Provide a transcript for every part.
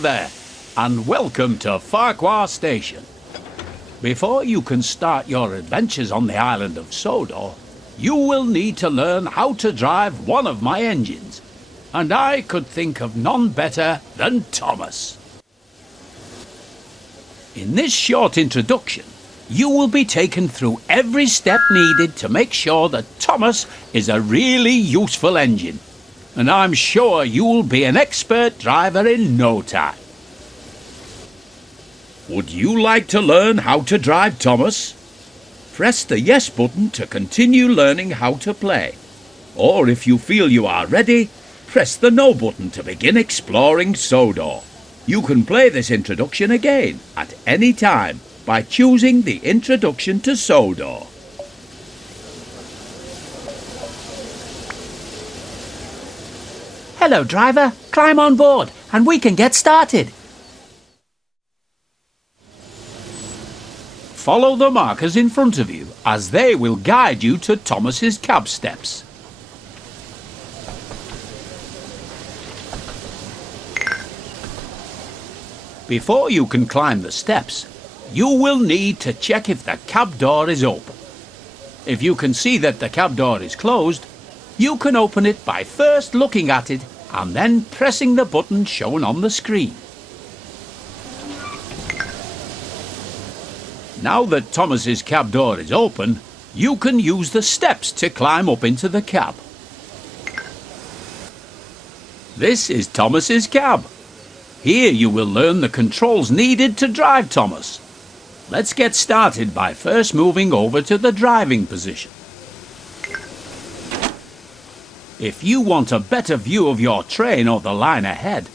there, and welcome to Farquhar Station. Before you can start your adventures on the island of Sodor, you will need to learn how to drive one of my engines, and I could think of none better than Thomas. In this short introduction, you will be taken through every step needed to make sure that Thomas is a really useful engine, and I'm sure you will be an expert driver in no time. Would you like to learn how to drive Thomas? Press the yes button to continue learning how to play. Or if you feel you are ready, press the no button to begin exploring Sodor. You can play this introduction again at any time by choosing the Introduction to Sodor. Hello, driver. Climb on board and we can get started. Follow the markers in front of you as they will guide you to Thomas's cab steps. Before you can climb the steps, you will need to check if the cab door is open. If you can see that the cab door is closed, you can open it by first looking at it and then pressing the button shown on the screen. Now that Thomas's cab door is open, you can use the steps to climb up into the cab. This is Thomas's cab. Here you will learn the controls needed to drive Thomas. Let's get started by first moving over to the driving position. If you want a better view of your train or the line ahead,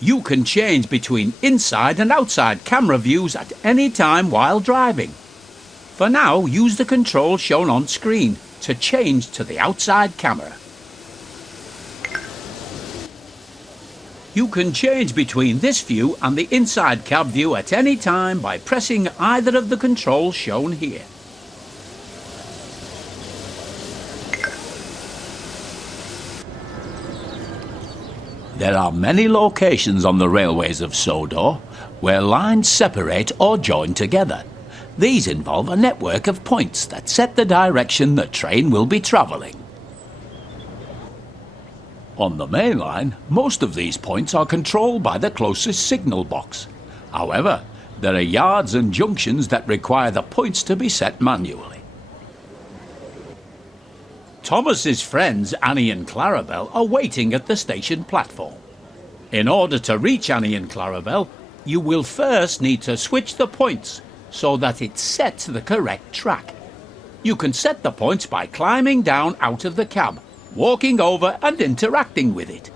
you can change between inside and outside camera views at any time while driving. For now, use the controls shown on screen to change to the outside camera. You can change between this view and the inside cab view at any time by pressing either of the controls shown here. There are many locations on the railways of Sodor where lines separate or join together. These involve a network of points that set the direction the train will be travelling. On the main line, most of these points are controlled by the closest signal box. However, there are yards and junctions that require the points to be set manually. Thomas's friends Annie and Clarabel are waiting at the station platform. In order to reach Annie and Clarabel, you will first need to switch the points so that it sets the correct track. You can set the points by climbing down out of the cab, walking over and interacting with it.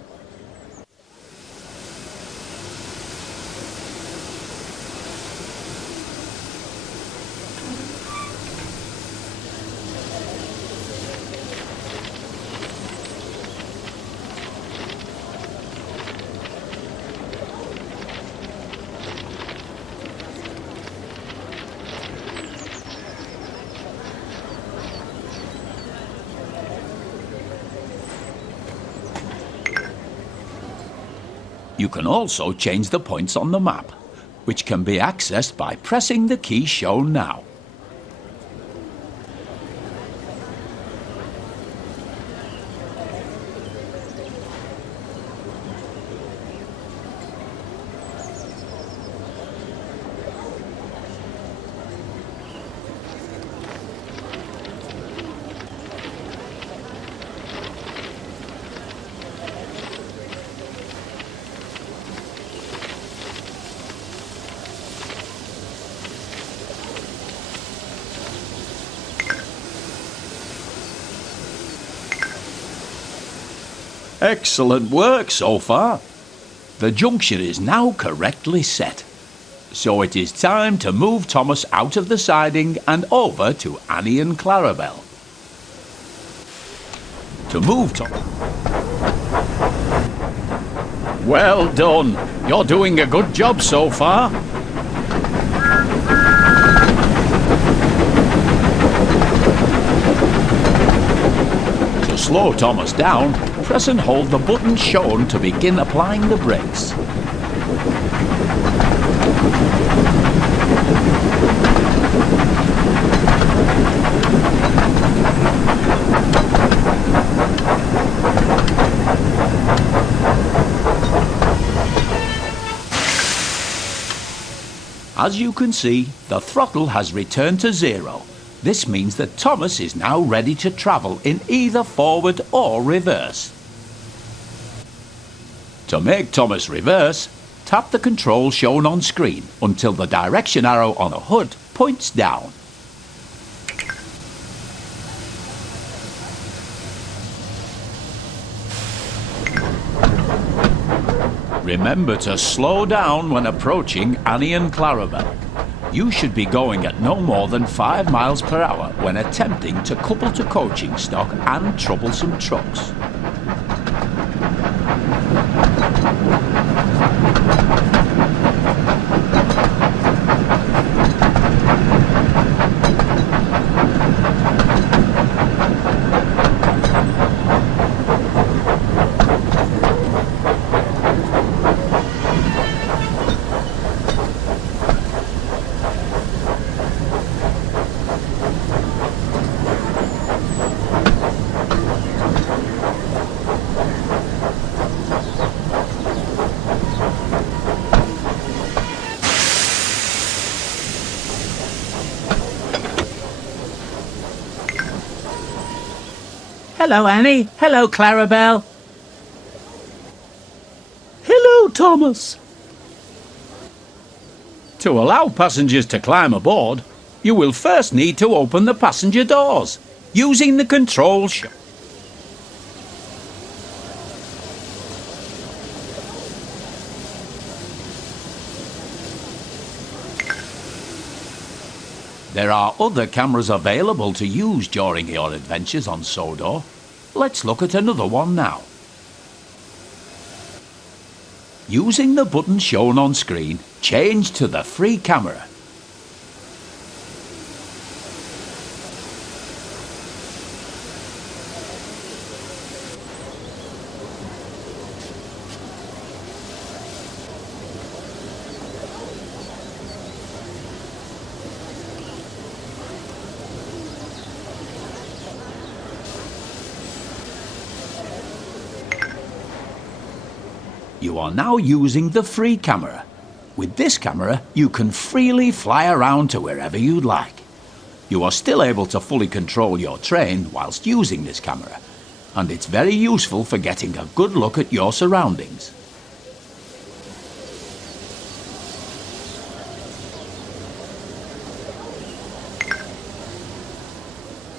You can also change the points on the map, which can be accessed by pressing the key shown now. Excellent work so far. The junction is now correctly set. So it is time to move Thomas out of the siding and over to Annie and Clarabel. To move Thomas... Well done. You're doing a good job so far. To slow Thomas down, press and hold the button shown to begin applying the brakes. As you can see, the throttle has returned to 0. This means that Thomas is now ready to travel in either forward or reverse. To make Thomas reverse, tap the control shown on screen until the direction arrow on a HUD points down. Remember to slow down when approaching Annie and Clarabelle. You should be going at no more than 5 miles per hour when attempting to couple to coaching stock and troublesome trucks. Hello, Annie. Hello, Clarabelle. Hello, Thomas. To allow passengers to climb aboard, you will first need to open the passenger doors using the control shown. There are other cameras available to use during your adventures on Sodor. Let's look at another one now. Using the button shown on screen, change to the free camera. You are now using the free camera. With this camera, you can freely fly around to wherever you'd like. You are still able to fully control your train whilst using this camera, and it's very useful for getting a good look at your surroundings.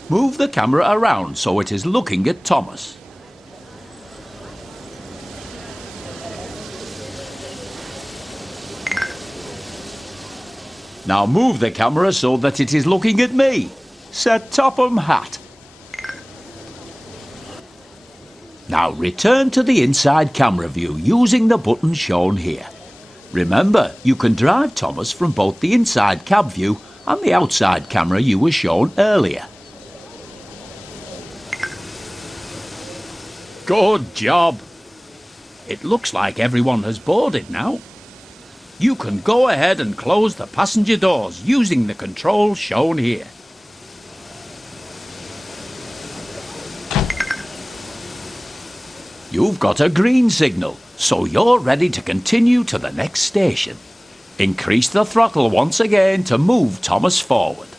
Move the camera around so it is looking at Thomas. Now move the camera so that it is looking at me. Set Topham hat. Now return to the inside camera view using the button shown here. Remember, you can drive Thomas from both the inside cab view and the outside camera you were shown earlier. Good job. It looks like everyone has boarded now. You can go ahead and close the passenger doors using the control shown here. You've got a green signal, so you're ready to continue to the next station. Increase the throttle once again to move Thomas forward.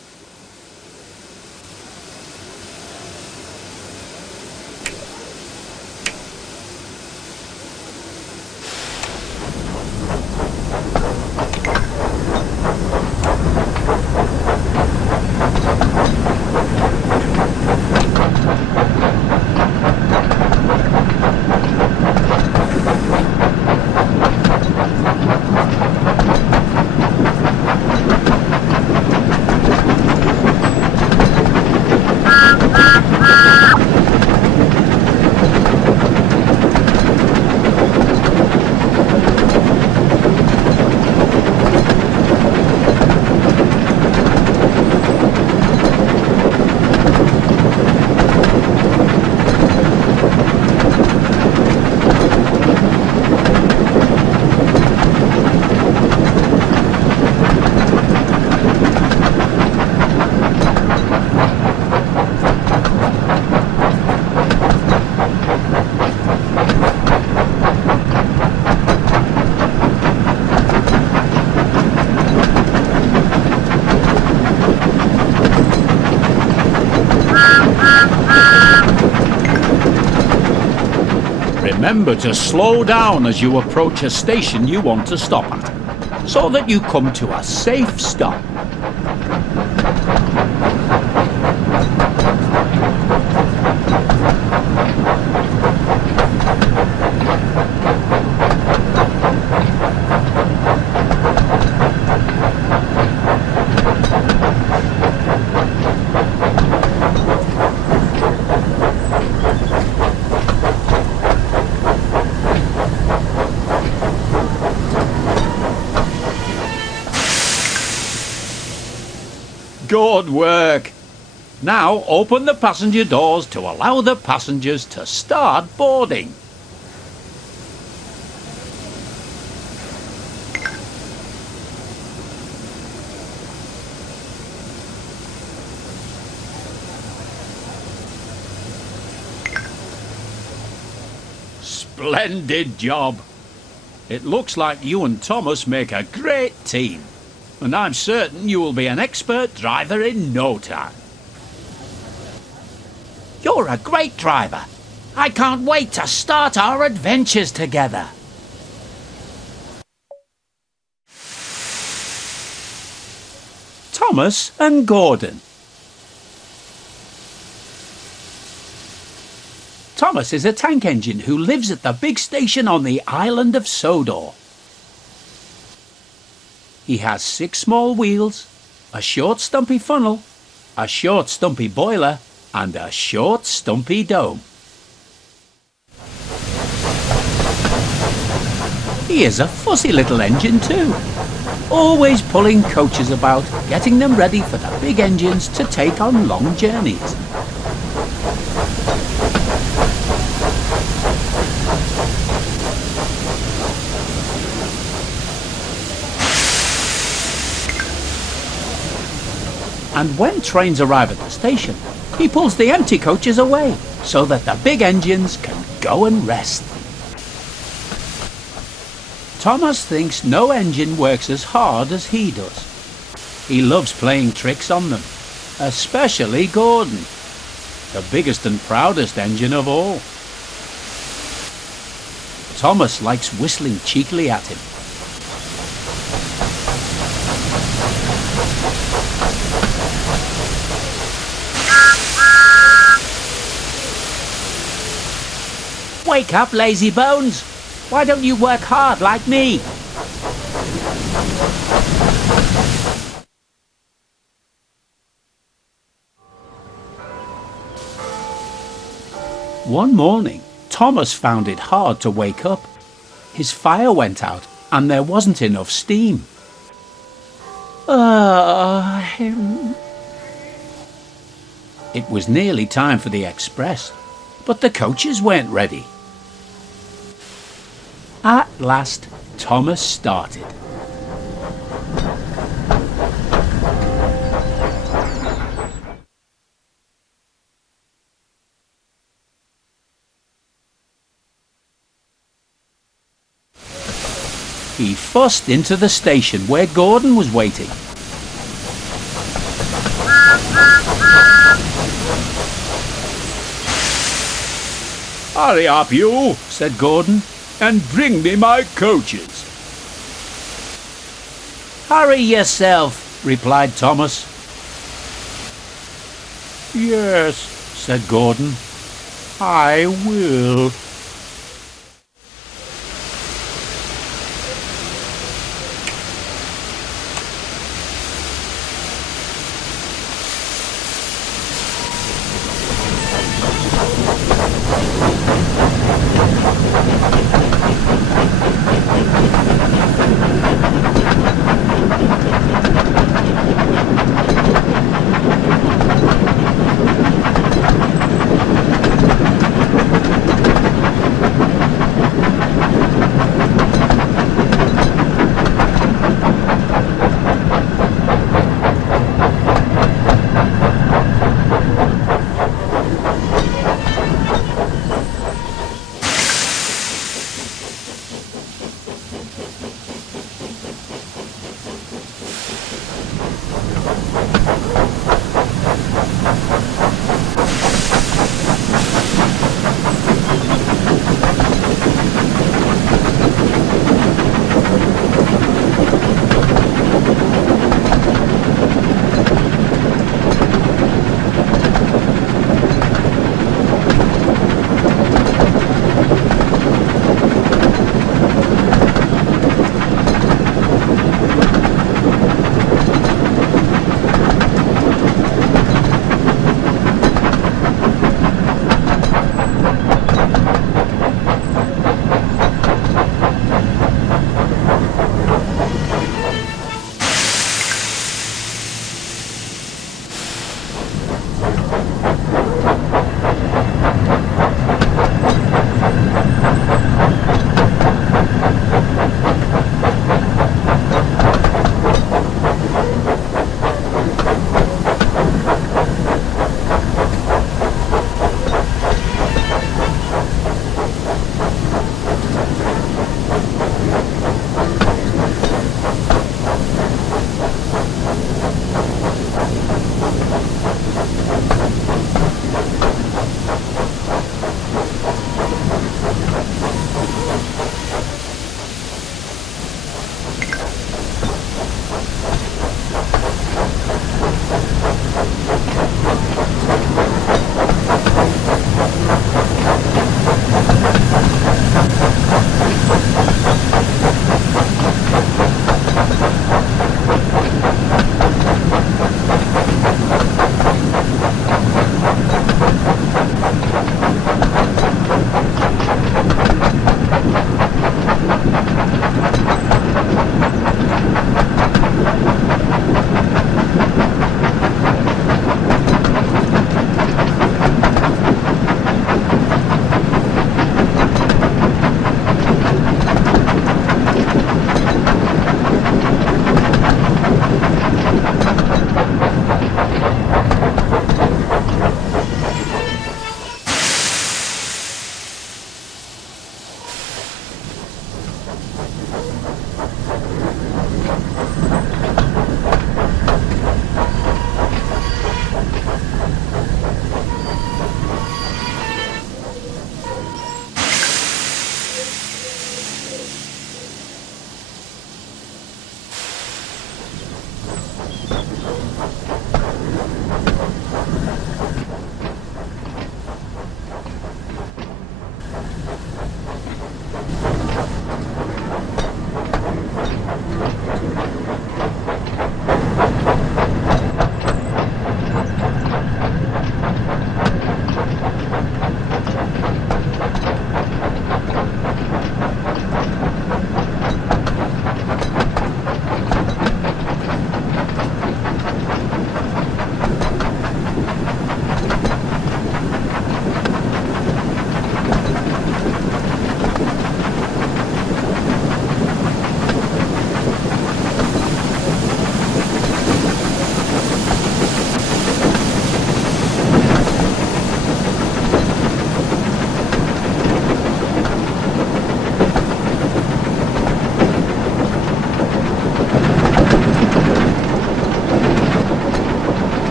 Remember to slow down as you approach a station you want to stop at, so that you come to a safe stop. Good work! Now open the passenger doors to allow the passengers to start boarding. Splendid job! It looks like you and Thomas make a great team, and I'm certain you will be an expert driver in no time. You're a great driver. I can't wait to start our adventures together. Thomas and Gordon. Thomas is a tank engine who lives at the big station on the island of Sodor. He has 6 small wheels, a short stumpy funnel, a short stumpy boiler, and a short stumpy dome. He is a fussy little engine too, always pulling coaches about, getting them ready for the big engines to take on long journeys. And when trains arrive at the station, he pulls the empty coaches away so that the big engines can go and rest. Thomas thinks no engine works as hard as he does. He loves playing tricks on them, especially Gordon, the biggest and proudest engine of all. Thomas likes whistling cheekily at him. Wake up, lazy bones. Why don't you work hard like me? One morning, Thomas found it hard to wake up. His fire went out and there wasn't enough steam. It was nearly time for the express, but the coaches weren't ready. At last, Thomas started. He fussed into the station where Gordon was waiting. "Hurry up, you," said Gordon, "and bring me my coaches." Hurry yourself, replied Thomas. "Yes," said Gordon, "I will."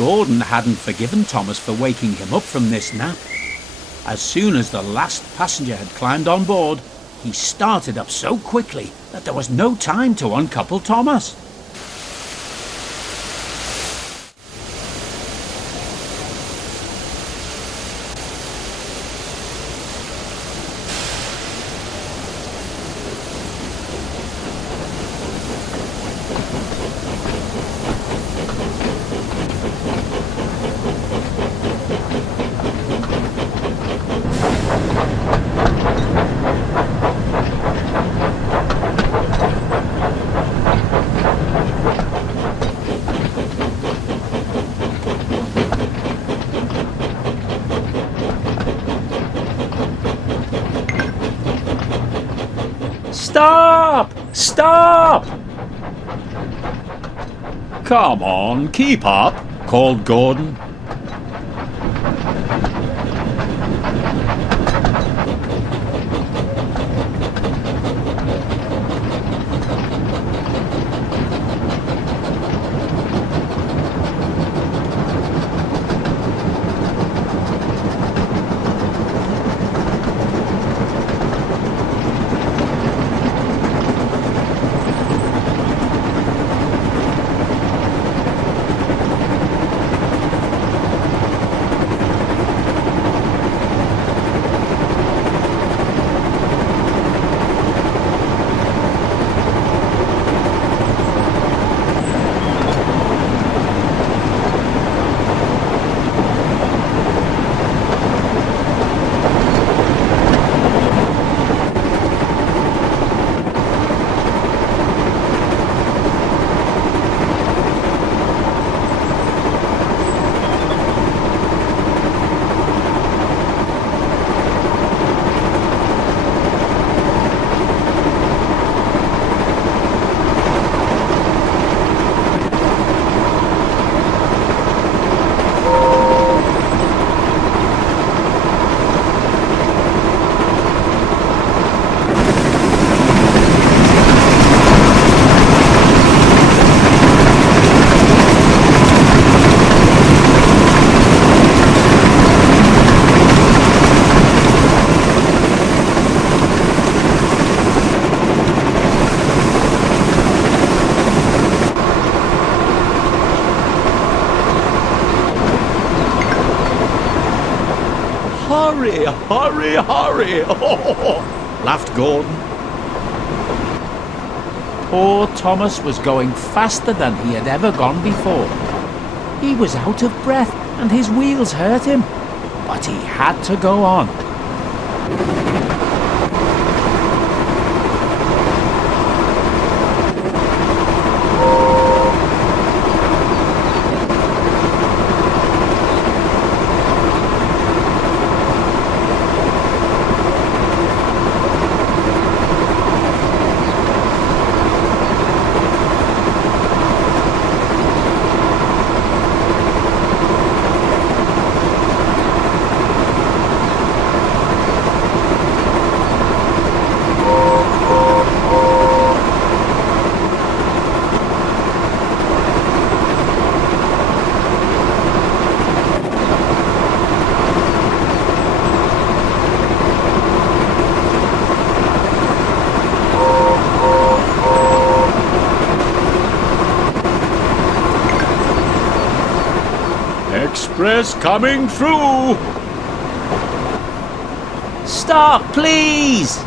Gordon hadn't forgiven Thomas for waking him up from this nap. As soon as the last passenger had climbed on board, he started up so quickly that there was no time to uncouple Thomas. Stop! Stop! Come on, keep up, called Gordon. Hurry, hurry, hurry! Laughed Gordon. Poor Thomas was going faster than he had ever gone before. He was out of breath and his wheels hurt him, but he had to go on. Express coming through! Stop, please!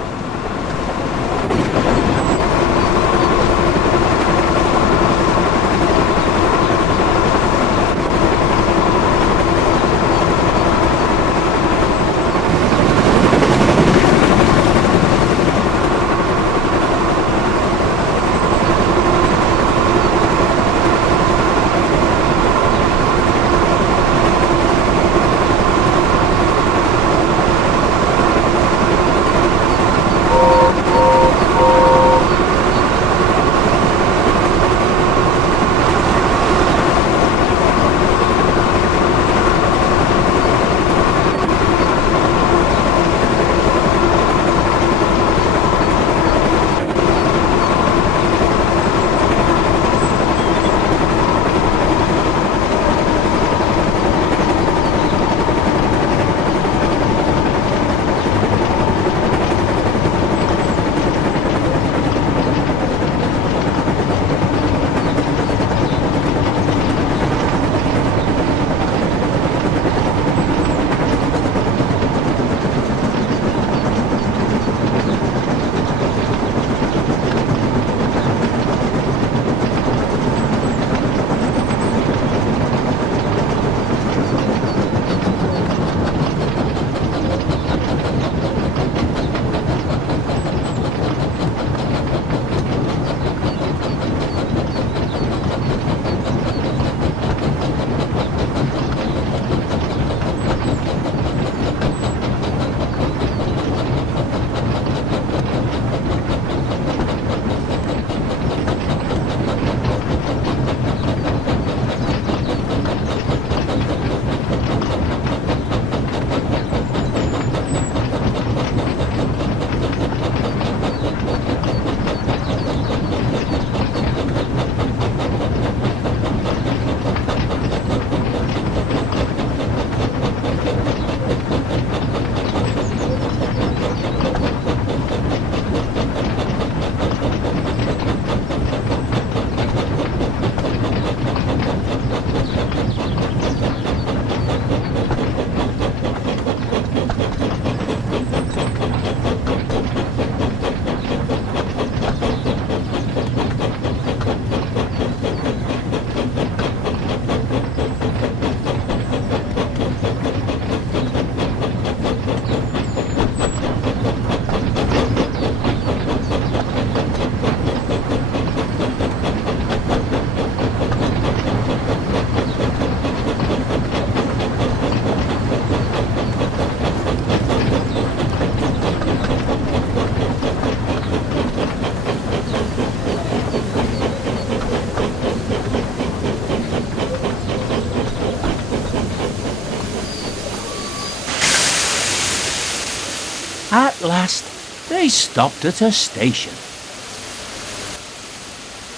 At last, they stopped at a station.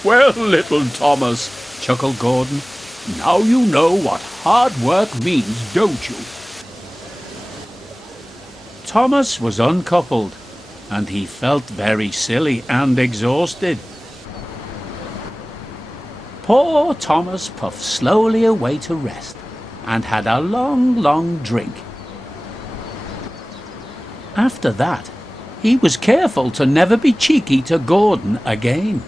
Well, little Thomas, Chuckled Gordon. now you know what hard work means, don't you? Thomas was uncoupled, and he felt very silly and exhausted. Poor Thomas puffed slowly away to rest, and had a long, long drink. After that, he was careful to never be cheeky to Gordon again.